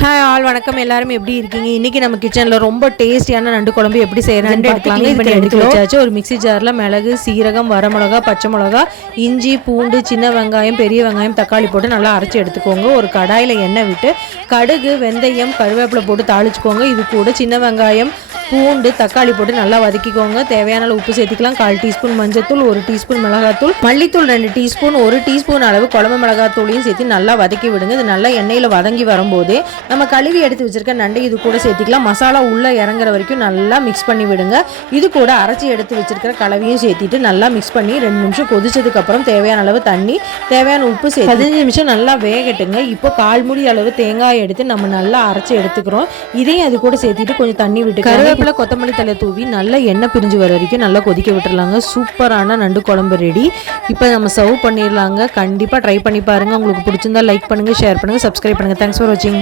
Hi all வணக்கம். எல்லாரும் எப்படி இருக்கீங்க? இன்றைக்கி நம்ம கிச்சனில் ரொம்ப டேஸ்டியான நண்டு குழம்பு எப்படி செய்யறான்னு எடுத்து வச்சாச்சு. ஒரு மிக்ஸி ஜாரில் மிளகு, சீரகம், வரமிளகா, பச்சை மிளகா, இஞ்சி, பூண்டு, சின்ன வெங்காயம், பெரிய வெங்காயம், தக்காளி போட்டு நல்லா அரைச்சி எடுத்துக்கோங்க. ஒரு கடாயில் எண்ணெய் விட்டு கடுகு, வெந்தயம், கருவேப்பிலை போட்டு தாளிச்சுக்கோங்க. இது கூட சின்ன வெங்காயம், பூண்டு, தக்காளி போட்டு நல்லா வதக்கிக்கோங்க. தேவையான உப்பு சேர்த்துக்கலாம். 1/4 டீஸ்பூன் மஞ்சத்தூள், 1 டீஸ்பூன் மிளகாத்தூள், மல்லித்தூள் 2 டீஸ்பூன், 1 டீஸ்பூன் அளவு குழம்பு மிளகாத்தூளையும் சேர்த்து நல்லா வதக்கி விடுங்க. இது நல்லா எண்ணெயில் வதங்கி வரும்போது நம்ம கழுவி எடுத்து வச்சிருக்க நண்டை இது கூட சேர்த்துக்கலாம். மசாலா உள்ளே இறங்குற வரைக்கும் நல்லா மிக்ஸ் பண்ணி விடுங்க. இது கூட அரைச்சி எடுத்து வச்சிருக்கிற கலவையும் சேர்த்துட்டு நல்லா மிக்ஸ் பண்ணி 2 நிமிஷம் கொதிச்சதுக்கப்புறம் தேவையான அளவு தண்ணி, தேவையான உப்பு சேர்த்து 15 நிமிஷம் நல்லா வேகட்டுங்க. இப்போ 1/4 மூடி அளவு தேங்காய் எடுத்து நம்ம நல்லா அரைச்சி எடுத்துக்கிறோம். இதையும் அது கூட சேர்த்துட்டு கொஞ்சம் தண்ணி விட்டு கருவேப்பிலை, கொத்தமல்லி தலை தூவி நல்லா எண்ணெய் பிரிஞ்சு வர வரைக்கும் நல்லா கொதிக்க விட்டுறலாங்க. சூப்பரான நண்டு குழம்பு ரெடி. இப்போ நம்ம சர்வ் பண்ணிடலாங்க. கண்டிப்பாக ட்ரை பண்ணி பாருங்கள். உங்களுக்கு பிடிச்சிருந்தா லைக் பண்ணுங்கள், ஷேர் பண்ணுங்கள், சப்ஸ்கிரைப் பண்ணுங்கள். தேங்க்ஸ் ஃபார் வாட்சிங்.